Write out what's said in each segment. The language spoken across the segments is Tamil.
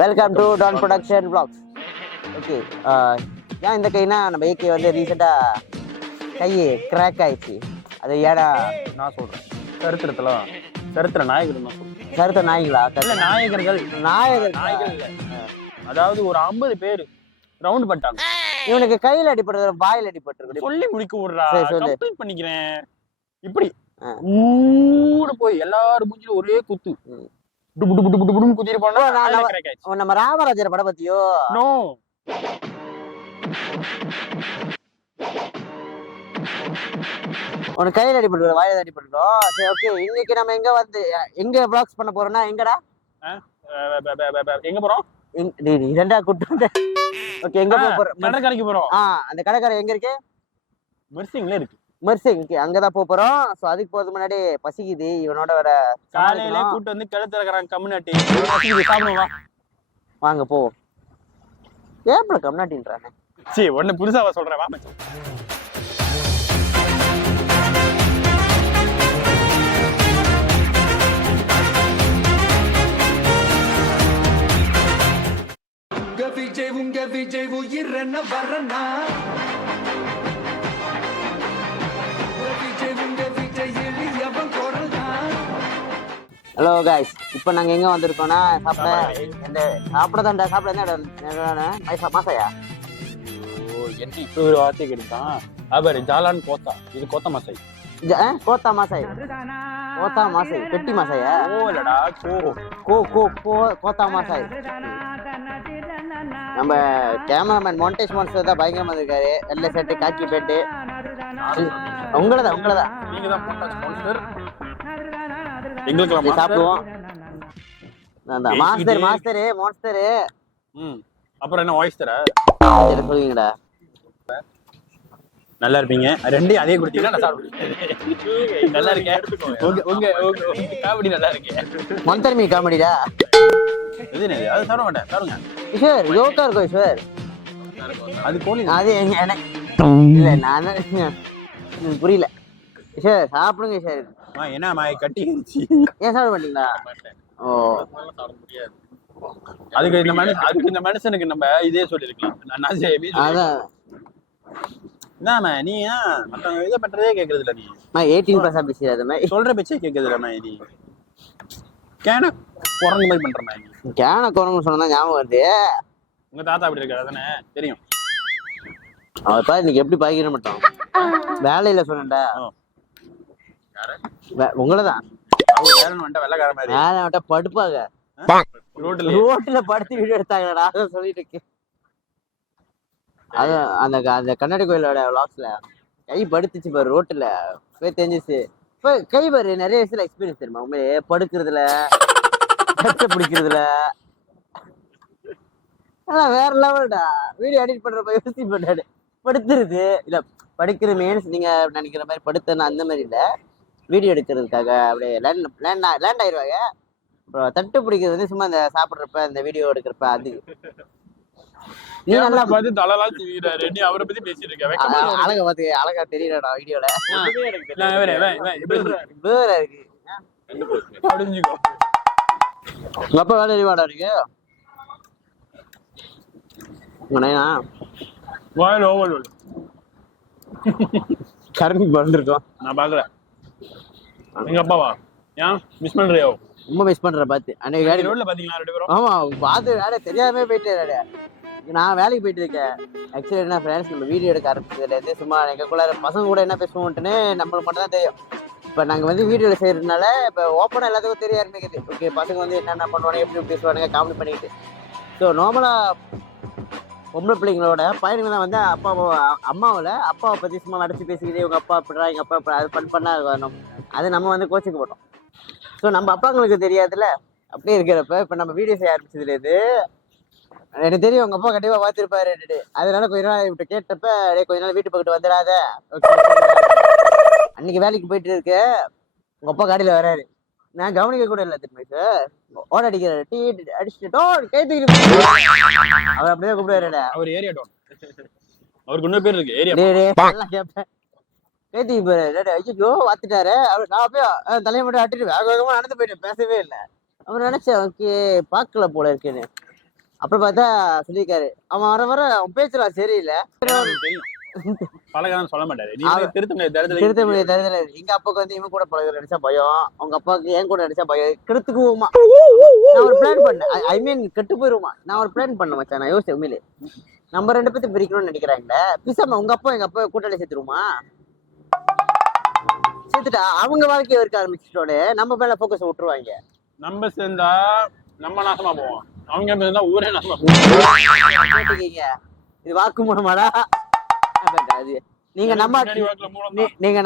Welcome to Don production vlogs. Okay, ஏன் இந்த கைனா நம்ம ஏகே வந்து ரீசெண்டாக கை கிராக் ஆயிடுச்சு. அது ஏடா நான் சொல்றேன், சரித்திர நாயகர்கள் நான் சொல்றேன். சரித்திர நாய்களா? இல்ல நாயகர்கள் நாயகர்கள் இல்ல. அதாவது ஒரு 50 பேர் ரவுண்ட் பட்டாங்க. இவனுக்கு கையில் அடிபடுறது, வாயில் அடிபட்டு சொல்லி முடிக்க விடுறா, சொல்லு. கம்ப்ளீட் பண்ணிக்கிறேன். இப்படி ஊடு போய் எல்லாரும் மூஞ்சில ஒரே குத்து குத்திட்டு போனா நம்ம ராமராஜர் படம் பத்தியோ? நோ, உனக்கு கையில் அடிபட்டு வாயில் அடிபட்டுடும். சரி, ஓகே. இன்னைக்கு நம்ம எங்க vlogs பண்ண போறோம்னா, எங்கடா எங்க போறோம்? இரண்டா கூட்டு. ஓகே, எங்க போறோம்? கடற்கரைக்கு போறோம். அந்த கடற்கரை எங்க இருக்கு? மெர்சிங்ல இருக்கு. மெர்சிங், அங்கதான் போறோம். சோ அதுக்கு போறது முன்னாடி பசிக்குது. இவனோட வர காலையில கூட்டு வந்து கிளத்துல இருக்கிறாங்க கம்யூனிட்டி. சாப்பிடுவா, வாங்க போ. ஏப்ல கம்யூனிட்டின்றானே. சரி, ஒண்ணு புதுசாவா சொல்றேன், வா. உங்க விஜய் உயிர் என்ன வரனா? ஹலோ காய்ஸ், இப்போ நாங்க எங்க வந்திருக்கோம்னா சாப்பிட மாசாயா. ஓ, என்ன இப்ப ஒரு வார்த்தை கிடைத்தான். அவர் ஜாலான் கோத்தா, இது கோத்தா மசாய். கோத்தா மாசாய், கோத்தா மாசாய், பெட்டி மாசாயா? ஓ இல்லடா, கோத்தா மாசாய். நம்ம கேமராமேன் மோன்டேஜ் மான்ஸ்டர் தான் பயங்கரமா இருக்காரு. வெள்ளை சட்டை, காக்கி பேட்டு. உங்களதான் நீங்க தான் மோன்டேஜ் மான்ஸ்டர். எங்களுக்கு சாப்பிடுவோம். மாஸ்டர். அப்புறம் என்ன வாய்ஸ் தர சொல்லுவீங்கடா. நல்லா இருப்பீங்க. ரெண்டையும் அதே கொடுத்தீங்கன்னா நான் சாப்பிடுவேன். நல்லா இருக்கேன். உங்க காமெடி நல்லா இருக்கேன். மொந்தர்மி காமெடிடா. அது சாப்பிட மாட்டேன். சாப்பிடுங்க ஈஸ்வர். யோகா இருக்கும் ஈஸ்வர். அது கோழி. அது இல்ல, நான் புரியல. ஈஸ்வர் சாப்பிடுங்க ஈஸ்வர். என்ன மாய் கட்டி ஏன் சாப்பிட மாட்டீங்களா? ஓ, அதுக்கு இந்த மனுஷனுக்கு நம்ம இதே சொல்லிருக்கலாம். அதான் என்னம்மா நீ மத்தவங்க இதை பண்றதே கேக்குறது இல்ல. நீ 18% பேசுறது சொல்ற பேச்சே கேக்குது இல்ல. நீ கேன குரங்கு மாதிரி பண்ற மாதிரி. கேன குரங்கு சொன்னா ஞாபகம் வருது. உங்க தாத்தா அப்படி இருக்காரு, அதானே தெரியும். அவர் பாரு இன்னைக்கு எப்படி பாய்க்கிற மாட்டோம். வேலையில சொன்னேன்டா. உங்களதான் வெள்ளக்கார மாதிரி வேலை படுப்பாங்க. ரோட்ல படுத்து வீடியோ எடுத்தாங்கடா, சொல்லிட்டு இருக்கேன். அது அந்த கண்ணாடி கோயிலோட விளாக்ஸ்ல கை படுத்துச்சு பாரு, ரோட்டுல போய் தெரிஞ்சிச்சு. இப்போ கை பாரு நிறைய விஷயத்துல எக்ஸ்பீரியன்ஸ் தெரியுமா உண்மையே. படுக்கிறதுல, கட்டை பிடிக்கிறதுல வேற லெவல்டா. வீடியோ எடிட் பண்றப்ப யோசிச்சு பண்ணாரு. படுத்துருது இல்ல, படுக்கிற மீன்ஸ் நீங்க நினைக்கிற மாதிரி படுத்தேன்னு அந்த மாதிரி இல்ல. வீடியோ எடுக்கிறதுக்காக அப்படியே லேண்ட் ஆயிடுவாங்க. அப்புறம் தட்டு பிடிக்கிறது வந்து சும்மா இந்த சாப்பிட்றப்ப, இந்த வீடியோ எடுக்கிறப்ப. அது நீ நல்லா பார்த்து தலலாம் தூவிறாரு. நீ அவரை பத்தி பேசிட்டு இருக்க. அழகா பார்த்து அழகா தெரியலடா வீடியோல. இருக்கு அப்படிஞ்சுக்கோ. உங்க அப்பா வேலை அறிவாடா இருக்கு. உங்க நைனா வாயில் ஓவல் கரும்பி பறந்துருக்கோம். நான் பாக்குறேன். எங்க அப்பாவா ஏன் மிஸ் பண்றியோ? ரொம்ப மிஸ் பண்ற பாத்து. அன்னைக்கு வேலை ரோட்ல பாத்தீங்களா ரெண்டு பேரும்? ஆமா, பார்த்து வேலை தெரியாம போயிட்டு. நான் வேலைக்கு போயிட்டு இருக்கேன். ஆக்சுவலி என்ன ஃப்ரெண்ட்ஸ், நம்ம வீடியோ எடுக்க ஆரம்பிச்சதுலேருந்து சும்மா எங்களுக்குள்ள பசங்க கூட என்ன பேசுவோன்ட்டுன்னு நம்மளுக்கு மட்டும் தான் தெரியும். இப்போ நாங்கள் வந்து வீடியோவில் செய்யறதுனால இப்போ ஓப்பனாக எல்லாத்துக்கும் தெரிய ஆரம்பிக்குது. ஓகே, பசங்க வந்து என்னென்ன பண்ணுவானுங்க, எப்படி பேசுவானுங்க, காமெடி பண்ணிக்கிட்டு. ஸோ நார்மலாக பொம்பளை பிள்ளைங்களோட பையனுங்க தான் வந்து அப்பாவை பற்றி சும்மா அடைச்சி பேசிக்கிட்டு, இவங்க அப்பா அப்படிறா, எங்கள் அப்பா அது பண்ணா வரணும். அது நம்ம வந்து கோச்சிக்க போட்டோம். ஸோ நம்ம அப்பாங்களுக்கு தெரியாதுல்ல. அப்படியே இருக்கிறப்ப இப்போ நம்ம வீடியோ செய்ய ஆரம்பிச்சதுலேருந்து எனக்கு தெரியும் உங்க அப்பா கண்டிப்பா பார்த்துருப்பாரு. அதனால கொஞ்ச நாள் இப்ப கேட்டப்ப கொஞ்ச நாள் வீட்டு பக்கத்து வந்துடாத. அன்னைக்கு வேலைக்கு போயிட்டு இருக்க உங்க அப்பா காடியில வராரு. நான் கவனிக்க கூட இல்லை. திரும்ப சார் ஓட அடிக்கிறாரு. டீ அடிச்சுட்டு கை தூக்கிட்டு அவர் அப்படியே கூப்பிடுவாருடா. அவர் ஏரியா டோன். அவருக்கு இன்னொரு பேர் இருக்கு ஏரியா. கேட்பேன். கை தூக்கி போறாரு. ஐயோ வாத்துட்டாரு. நான் அப்படியே தலையை மட்டும் அட்டிட்டு வேக வேகமா நடந்து போயிட்டேன். பேசவே இல்லை. அவர் நினைச்சேன் ஓகே பார்க்கல போல இருக்குன்னு. அப்புறம் பார்த்தா சொல்லியிருக்காரு அவன் வர வர அவன் பேச்சுலாம் சரியில்லை. தெரியும் பழகான்னு சொல்ல மாட்டாரு. நீ திருத்த முடியாது திருத்த முடியாது தருதல. எங்க அப்பாவுக்கு வந்து இவன் கூட பழக நினைச்சா பயம், அவங்க அப்பாவுக்கு என் கூட நினைச்சா பயம். கெடுத்துக்குவோமா நான் ஒரு பிளான் பண்ணேன். ஐ மீன் கெட்டு போயிருமா. நான் ஒரு பிளான் பண்ண மச்சான். நான் யோசிச்சேன் உண்மையிலே நம்ம 2 பேர்த்து பிரிக்கணும்னு நினைக்கிறாங்களே. பிசாம உங்க அப்பா எங்க அப்பா கூட்டாளி சேர்த்துருமா. சேர்த்துட்டா அவங்க வாழ்க்கையை இருக்க ஆரம்பிச்சிட்டோட நம்ம மேல போக்கஸ் விட்டுருவாங்க. நம்ம சேர்ந்தா நம்ம நாசமா போவோம், அவங்க சேர்ந்தா ஊரே நாசமா போவோம். இது வாக்கு மூலமாடா. அது நீங்க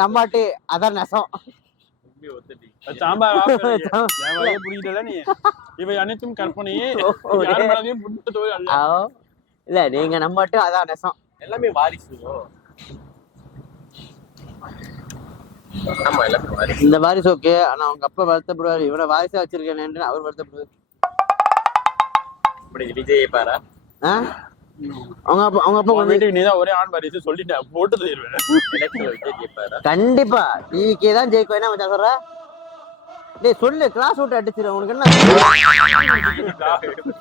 நம்பாட்டு அதான் நெசம். சாம்பார் புடிக்கிட்டல நீ இவை அனைத்தும் கற்பனை. இல்ல நீங்க நம்பாட்டு அதான் நெசம். எல்லாமே வாரிசு. ஆமா எல்லாமே வாரிசு. இந்த வாரிசு ஓகே. ஆனா அவங்க அப்பா வருத்தப்படுவாரு, இவனை வாரிசா வச்சிருக்கேன்னு அவர் வருத்தப்படுவாரு. விஜய் பாரா அவங்க அப்பா வீட்டுக்கு நீதான் ஒரே ஆண் வாரிசு சொல்லிட்டேன், போட்டு தருவேன். கண்டிப்பா டிவிக்கே தான் ஜெயிக்கும். என்ன மச்சான் சொல்ற? டேய் சொல்லு, கிளாஸ் விட்டு அடிச்சிரு. உனக்கு என்ன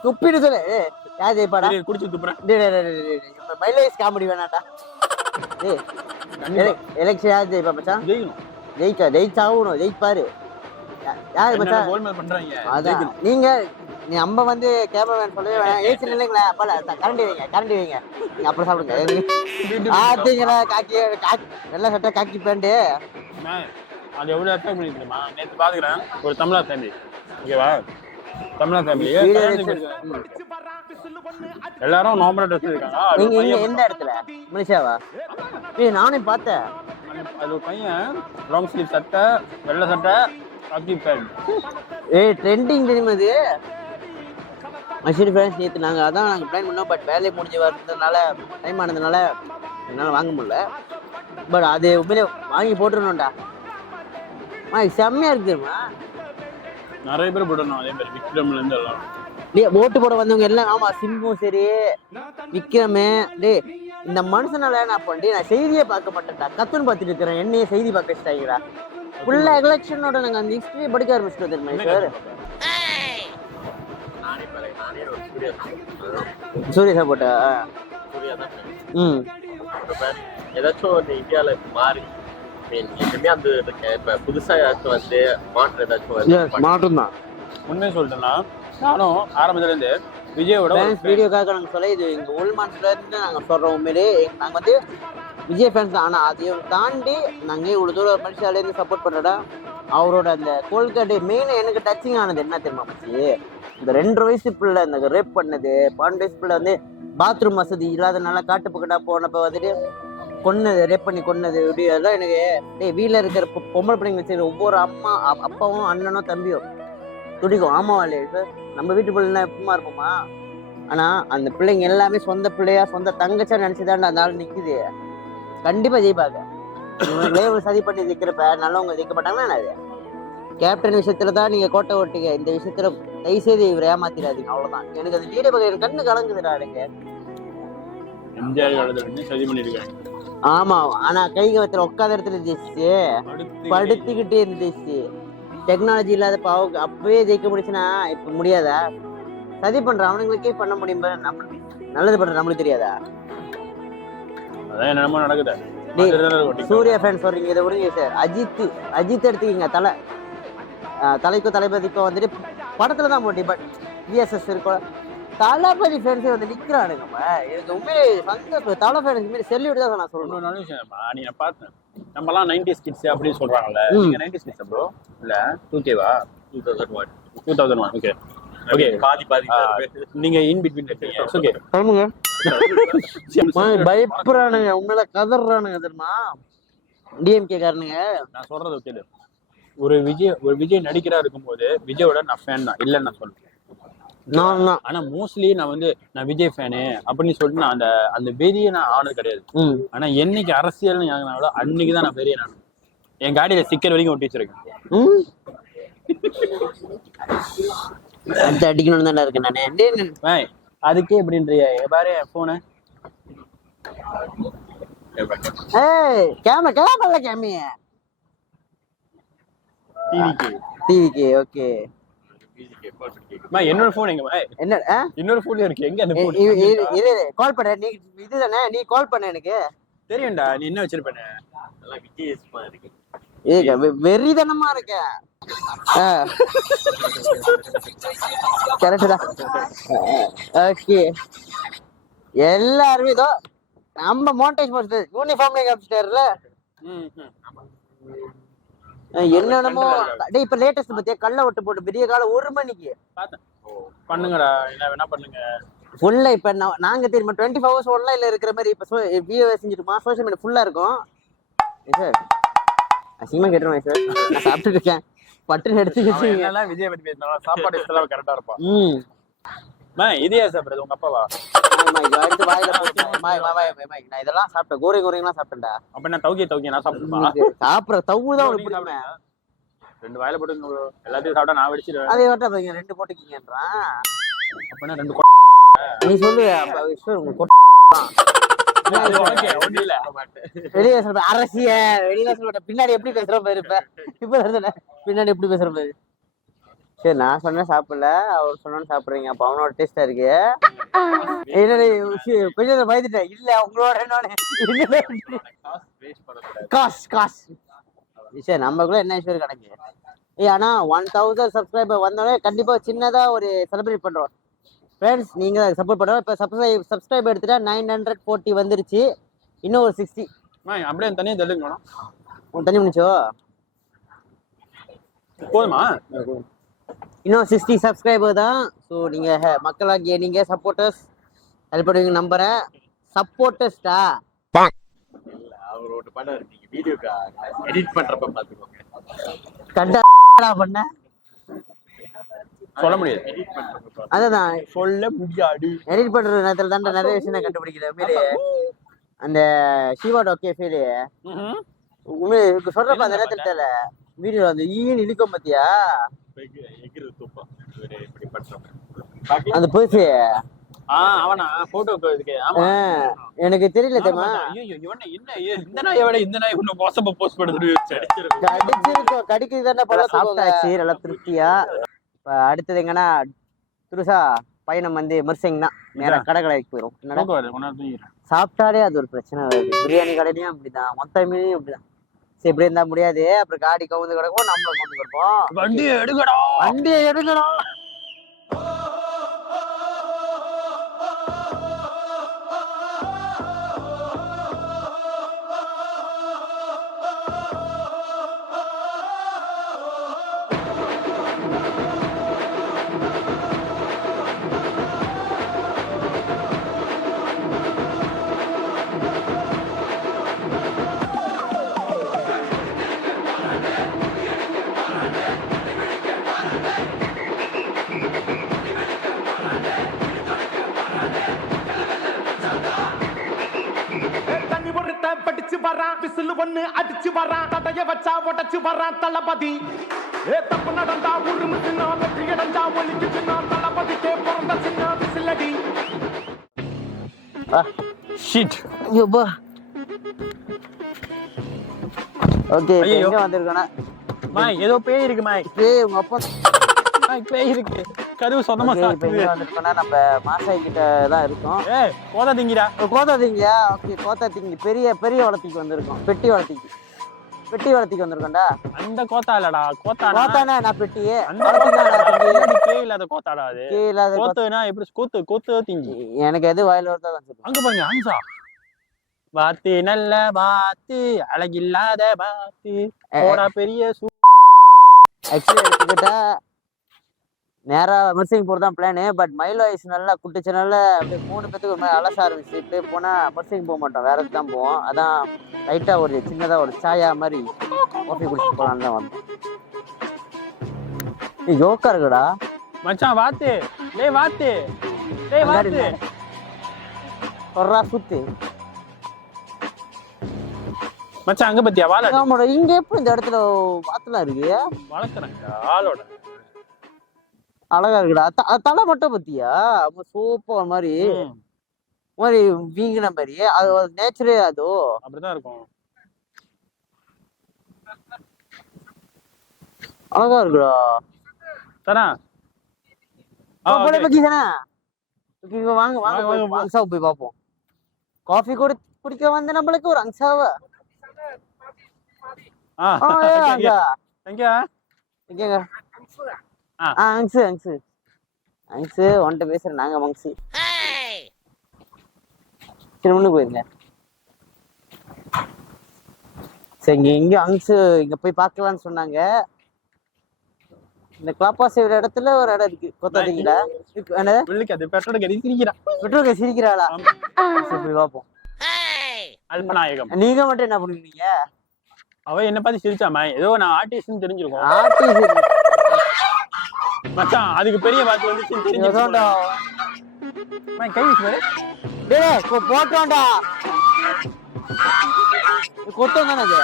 துப்பிடு சொல்லு. யார் ஜெயிப்பாடா? குடிச்சு துப்புறேன். மைலேஜ் காமெடி வேணாட்டா. எலெக்ஷன் யார் ஜெயிப்பா மச்சான்? ஜெயிச்சாகணும். ஜெயிப்பாரு யாரு மச்சான்? கோல்மால் பண்றாங்க. அதான் நீங்க நீ அம்ப வந்து கேமராமேன் சொல்லவே வேணாம். ஏசி இல்லைங்களா? அப்பல கரண்டி வைங்க நீங்க அப்புறம் சாப்பிடுங்க. ஆத்தீங்களா காக்கி வெள்ளை சட்டை காக்கி பேண்ட் அது எவ்வளவு அட்டாக் பண்ணிருக்கேமா. நேற்று பாத்துக்கிறேன் ஒரு தமிழா ஃபேமிலி. ஓகேவா? தமிழா ஃபேமிலி எல்லாரும் நார்மலா ட்ரெஸ் இருக்காங்க. நீங்க எந்த இடத்துல? மலேசியாவா? நானும் பார்த்தேன். அது ஒரு பையன் லாங் ஸ்லீவ் சட்டை, வெள்ளை சட்டை, காக்கி பேண்ட். ட்ரெண்டிங் தெரியுமா இது? மஷின் ஃப்ரெண்ட்ஸ் நேற்று நாங்கள் பிளான் பண்ணோம். பட் வேலையை முடிஞ்சு வரதுனால டைம் ஆனதுனால என்னால் வாங்க முடியல. பட் அது உண்மையிலே வாங்கி போட்டுருணும்டா. செம்மையா இருக்கு தெரியுமா? நிறைய பேர் போடணும். அதே மாதிரி விக்ரம்ல இருந்து எல்லாம் ஓட்டு போட வந்தவங்க எல்லாம். ஆமா, சிம்பும் சரி, விக்ரமே. இந்த மனுஷனால நான் பண்ணி நான் செய்தியே பார்க்க மாட்டேன்டா. கத்துன்னு பார்த்துட்டு இருக்கிறேன். என்னையே செய்தி பார்க்க வச்சுட்டாங்கடா. ஃபுல்லா எலெக்ஷனோட நாங்கள் அந்த ஹிஸ்டரியை படிக்க ஆரம்பிச்சிட்டோம் தெரியுமா சார்? சூர்யா சப்போட்டா ஏதாச்சும் வந்து இந்தியால மாறி எப்பவுமே அந்த இப்ப புதுசா ஏதாச்சும் வந்து மாற்றம் ஏதாச்சும் மாற்றம் தான். உண்மையை சொல்லிட்டேன்னா நானும் ஆரம்பத்துல இருந்து விஜயோட வீடியோக்காக நாங்கள் சொல்ல இது எங்க உள் மனசுல இருந்து நாங்கள் சொல்றோம். உண்மையிலே நாங்கள் வந்து விஜய் ஃபேன்ஸ் தான். ஆனா அதையும் தாண்டி நாங்க இவ்வளவு தூரம் மனுஷால இருந்து சப்போர்ட் பண்றடா. அவரோட அந்த கோல்கட்டை மெயின் எனக்கு டச்சிங் ஆனது என்ன தெரியுமா மச்சி? இந்த 2 வயசு பிள்ளை இந்த ரேப் பண்ணது, 12 வயசு பிள்ளை வந்து பாத்ரூம் வசதி இல்லாதனால காட்டு பக்கட்டா போனப்ப வந்துட்டு கொன்னது, ரேப் பண்ணி கொன்னது. இப்படி அதெல்லாம் எனக்கு வீட்டில் இருக்கிற பொம்பளை பிள்ளைங்க வச்சு ஒவ்வொரு அப்பாவும் அண்ணனும் தம்பியும் துடிக்கும். ஆமாவா இல்லையா சார்? நம்ம வீட்டு பிள்ளைலாம் எப்பமா இருப்போமா? ஆனா அந்த பிள்ளைங்க எல்லாமே சொந்த பிள்ளையா சொந்த தங்கச்சா நினைச்சுதான் அந்த ஆள் நிக்குது. கண்டிப்பா ஜெயிப்பாங்க. சதி பண்ணி ஜெயிக்கிறப்ப நல்லவங்க ஜெயிக்க மாட்டாங்கன்னா அது கேப்டன் விஷயத்துலதான் நீங்க கோட்டை ஓட்டிங்க. இந்த விஷயத்துல தயவுசெய்து இவர் ஏமாத்திடாதீங்க. அவ்வளவுதான். எனக்கு அது வீடியோ பக்கம் கண்ணு கலங்குதுடா எனக்கு. சதி பண்ணிருக்காங்க. ஆமா, ஆனா கைகவத்துல உட்காத இடத்துல ஜெயிச்சு படுத்துக்கிட்டே இருந்துச்சு. டெக்னாலஜி இல்லாத பாவம் அப்பவே ஜெயிக்க முடிச்சுன்னா இப்ப முடியாதா? சதி பண்ற அவனுங்களுக்கே பண்ண முடியும். நல்லது பண்ற நம்மளுக்கு தெரியாதா? நடக்குது. சூர்யா ஃபேன் சொல்றீங்க, இதை விடுங்க சார். அஜித் எடுத்துக்கிங்க. தலைக்கும் தளபதிக்கும் வந்துட்டு படத்துல தான் போட்டி. பட் விஎஸ்எஸ் இருக்கும். தளபதி ஃபேன்ஸே வந்து நிக்கிறானுங்க. எனக்கு உண்மையே சந்தோஷம். தலை ஃபேன்ஸ் செல்லிவிட்டு தான் நான் சொல்றேன். நல்ல விஷயம்ப்பா. நீ பார்த்தேன் நம்மலாம் 90s கிட்ஸ் அப்படின்னு சொல்றாங்கல்ல. நீங்க 90s கிட்ஸ் ப்ரோ இல்ல 2K-வா? 2001 ஓகே ஓகே. பாதி நீங்க இன் பிட்வீன் இருக்கீங்க. ஓகே ஆமாங்க. பயப்படுறானுங்க, உண்மையில கதறானுங்க தெரியுமா டிஎம்கே காரனுங்க. நான் சொல்றது ஓகே. ஒரு விஜய் நடிக்கிறா இருக்கும்போது விஜயோட நான் ஃபேன் தான், இல்லைன்னு நான் சொல்லுவேன். ஆனா மோஸ்ட்லி நான் விஜய் ஃபேனு அப்படின்னு சொல்லிட்டு நான் அந்த வெறியை நான் ஆனது கிடையாது. ஆனா என்னைக்கு அரசியல் அன்னைக்குதான் நான் வெறிய நான் என் காடியில ஸ்டிக்கர் வரைக்கும் ஒட்டி வச்சிருக்கேன். அடிக்கணும்னு தானே இருக்கேன் நானே. அதுக்கே எப்படின்றியா பாரு போன கேமரா கேமிய டிவிக்கு ஓகே. கால் பண்ணி கேட்குறேன். அம்மா, என்னோட போன் எங்க என்ன இன்னொரு போன் இருக்கு, எங்க அந்த போன்? கால் பண்ண நீ இதுதானே, நீ கால் பண்ண எனக்கு தெரியும்டா, நீ என்ன வச்சிருப்பேன்னு. நல்லா விஜயஸ்மா இருக்கு. வெறிதனமா இருக்க. கரெக்ட் தான். ஓகே, எல்லாருமே இதோ நம்ம மோண்டேஜ் போட்டு யூனிஃபார்ம்ல காமிச்சிட்டாருல. என்னென்னமோ டேய், இப்ப லேட்டஸ்ட் பத்தியா கல்ல விட்டு போட்டு பெரிய கால 1 மணிக்கு பண்ணுங்கடா, என்ன வேணா பண்ணுங்க. ஃபுல்லா இப்ப நாங்க தெரியுமா 24 hours ஆன்லைன்ல இருக்கிற மாதிரி இப்ப வீடியோ செஞ்சுட்டுமா சோஷியல் மீடியா ஃபுல்லா இருக்கும் சார். அசிங்கமா கேட்டுருவேன் சார், நான் சாப்பிட்டு இருக்கேன் பட்டு எடுத்து என்னெல்லாம் விஜய் பத்தி பேசினாலும் சாப்பாடு எல்லாம் கரெக்டா இருப்பான். இதே சாப்பிடுறது உங்க அப்பாவா? அடுத்து வாயில நான் இதெல்லாம் சாப்பிட்டேன், கோரைங்கெல்லாம் சாப்பிட்டேன்டா. அப்ப என்ன தௌக்கி நான் சாப்பிடுமா? சாப்பிடுற தவு தான் உனக்கு பிடிக்குமே. 2 வாயில போட்டு எல்லாத்தையும் சாப்பிட்டா நான் வெடிச்சிடுவேன். அதே வாட்டா பையன் 2 போட்டுக்கீங்கன்றான். அப்பனா 2 நீ சொல்லு உங்க வெளியே சொல்ற அரசியல் வெளியே சொல்ற பின்னாடி எப்படி பேசுற பாரு. இப்ப பின்னாடி எப்படி பேசுற பாரு. சரி, நான் சொன்னேன் சாப்பிடல, அவர் சொன்னு சாப்பிடுறீங்க, அப்ப அவனோட டேஸ்டா இருக்கு. என்னோட கொஞ்சம் பயந்துட்டேன். இல்ல உங்களோட சரி, நம்மக்குள்ள என்ன விஷயம் கிடைக்கு. ஆனா 1000 சப்ஸ்கிரைபர் வந்தோடனே கண்டிப்பா சின்னதா ஒரு செலிப்ரேட் பண்றோம் ஃப்ரெண்ட்ஸ். நீங்க சப்போர்ட் பண்ணுறோம். இப்போ சப்ஸ்கிரைப் எடுத்துட்டா 940 வந்துருச்சு. இன்னும் ஒரு 60 அப்படியே தனியாக தெலுங்கு உன் தண்ணி முடிச்சோ போதுமா? இன்னும் 60 சப்ஸ்கிரைபர் தான். ஸோ நீங்கள் மக்களாகிய நீங்கள் சப்போர்ட்டர்ஸ் ஹெல்ப் பண்ணுவீங்க நம்புறேன். சப்போர்ட்டர்ஸ்டா அவரோட படம் நீங்க வீடியோக்கு எடிட் பண்றப்ப பாத்துக்கோங்க. கண்டா பண்ண சொல்ல முடியாது. அதான் சொல்ல முடியாது. எடிட் பண்ற நேரத்துல தான் நிறைய விஷயம் கண்டுபிடிக்கிறேன். மேலே அந்த ஷிவா டாக்கே ஃபீல் சொல்றப்ப அந்த நேரத்துல தெரியல வீடியோ அந்த ஈன்னு இழுக்கும் பாத்தியா அந்த பேசு. அவனா போட்டோ இதுக்கு எனக்கு தெரியல தெரியுமா. இந்த நாய் இந்த நாய் இன்னும் மோசமா போஸ்ட் பண்ணுது. கடிச்சிருக்கோம், கடிக்குது தானே. பல சாப்பிட்டாச்சு நல்லா திருப்தியா. அடுத்தது எங்கன்னா துருசா பயணம் வந்து மிர்சிங் தான். நேரா கடைக்கு போயிடும். சாப்பிட்டாலே அது ஒரு பிரச்சனை வருது. பிரியாணி கடையிலயும் அப்படிதான், மொத்த மீனையும் அப்படிதான். சரி, இப்படி இருந்தா முடியாது. அப்புறம் காடி கவுந்து கிடக்கும், நம்மளும் கவுந்து கிடப்போம். வண்டியை எடுக்கணும். படிச்சு வரான், விசில் ஒண்ணு அடிச்சு வரான், தடைய வச்சா உடச்சு வரான் தளபதி. தப்பு நடந்தா உருமுச்சுனா, வெற்றி அடைஞ்சா ஒலிக்குச்சுனா, தளபதிக்கே பிறந்த சின்ன விசிலடி. ஓகே, எங்க வந்திருக்கோனா ஏதோ பேய் இருக்கு. பேய் உங்க அப்பா பேய் இருக்கு. கருவு சொந்தமா வந்துருக்கோம்னா நம்ம மாசாய் கிட்ட தான் இருக்கோம். கோதா திங்கிடா. ஓகே, கோத்தா திங்கி பெரிய பெரிய வளர்த்திக்கு வந்திருக்கோம். பெட்டி வளர்த்திக்கு வந்திருக்கோம்டா. அந்த கோத்தா இல்லடா, கோத்தானா நான் பெட்டியே. கே இல்லாத கோத்தாடா அது. கே இல்லாத கோத்துனா எப்படி கோத்து திங்கி. எனக்கு எது வாயில வருதோ தான் சொல்லுங்க. அங்க பாருங்க ஹம்சா. பாத்து நல்ல பாத்து அழகில்லாத பாத்து போடா பெரிய ஆக்சுவலி எடுத்துக்கிட்டா நேரா Mersing போறதான் plan. But mile voice நல்லா குட்டிச்சனால அப்படியே 3 பேத்துக்கு ஒரு மாதிரி அலச ஆரம்பிச்சு. இப்படியே போனா மிர்சிங் போக மாட்டோம், வேற தான் போவோம். அதான் லைட்டா ஒரு சின்னதா ஒரு சாயா மாதிரி காஃபி குடிச்சு போலான்னு தான் வந்தோம். யோக்கா இருக்குடா மச்சான். வாத்து ஒரு சுத்து மச்சான். அங்க பத்தியா வாழ இங்க எப்படி இந்த இடத்துல வாத்துலாம் இருக்கு வளர்க்குறாங்க ஆளோட. அழகா இருக்குடா. தலை மட்டும் பத்தியா சூப்பா மாதிரி வீங்கின மாதிரி. அது நேச்சரே அதோ அப்படிதான் இருக்கும். அழகா இருக்குடா. தரா okay. பக்கி தானே ஓகே இங்க வாங்க வாங்க, வாங்க வாங்க. அங்சாவை போய் பார்ப்போம் காஃபி குடிக்க வந்த நம்மளுக்கு ஒரு அங்சாவை அங்க எங்க எங்கங்க ஆ. அங்சு அங்சு அங்சு உன்கிட்ட பேசுறேன் நாங்க மங்சு சரி முன்னுக்கு போயிருங்க சரி இங்க எங்க அங்சு இங்க போய் பார்க்கலாம்னு சொன்னாங்க இந்த கிளாப்பாஸ் இடத்துல ஒரு இடம் இருக்கு கொத்தாதீங்களா என்னது உள்ளுக்கு அது பெட்ரோல் கறி சிரிக்கிறான் பெட்ரோல் சிரிக்கிறாளா சரி போய் பார்ப்போம் அல்பநாயகம் நீங்க மட்டும் என்ன பண்ணுவீங்க அவ என்ன பார்த்து சிரிச்சாமா ஏதோ நான் ஆர்டிஸ்ட்னு தெரிஞ்சிருக்கோம் ஆர்டிஸ்ட் மச்சான் அதுக்கு பெரிய வார்த்தை வந்துச்சுன்னு தெரிஞ்சுக்கோண்டா கை வச்சு பாரு டேய் போட்டோம்டா கொத்தம் தானே அது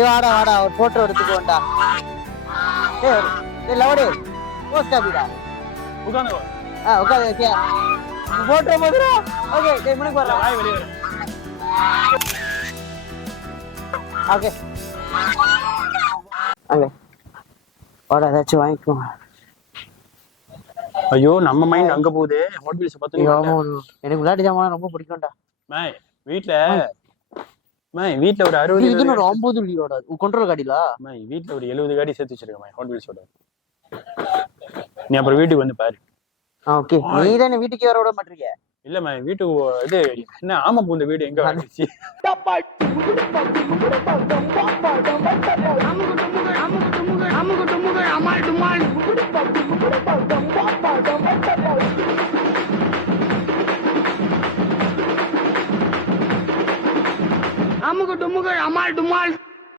வாடா வாடா ஒரு போட்டோ எடுத்துக்கோண்டா டேய் லவடே போஸ்ட் காப்பிடா உட்காந்து உட்காந்து ஓகே போட்டோ போதுடா ஓகே டேய் முன்னுக்கு வரலாம் வாய் வெளியே வரும் ஓகே அங்க வாடா ஏதாச்சும் வாங்கிக்கோ ஐயோ நம்ம மைண்ட் அங்க போகுது ஹோட்டல்ஸ் ஐயோ, பார்த்து ஆமா, ஆமா. எனக்கு விளையாட்டு ஜாமான் ரொம்ப பிடிக்கும்டா மேய் வீட்ல ஒரு 60 இது ஒரு 50 லீவோட கண்ட்ரோல் காடிலா மேய் வீட்ல ஒரு 70 காடி சேர்த்து வச்சிருக்கேன் மேய் ஹோட்டல்ஸோட நீ அப்புறம் வீட்டுக்கு வந்து பாரு ஓகே நீ தானே வீட்டுக்கே வர விட மாட்டீங்க இல்ல மேய் வீட்டுக்கு இது என்ன ஆமா பூந்த வீடு எங்க வந்துச்சு அமுகு டுமுகு அமால் டுமால்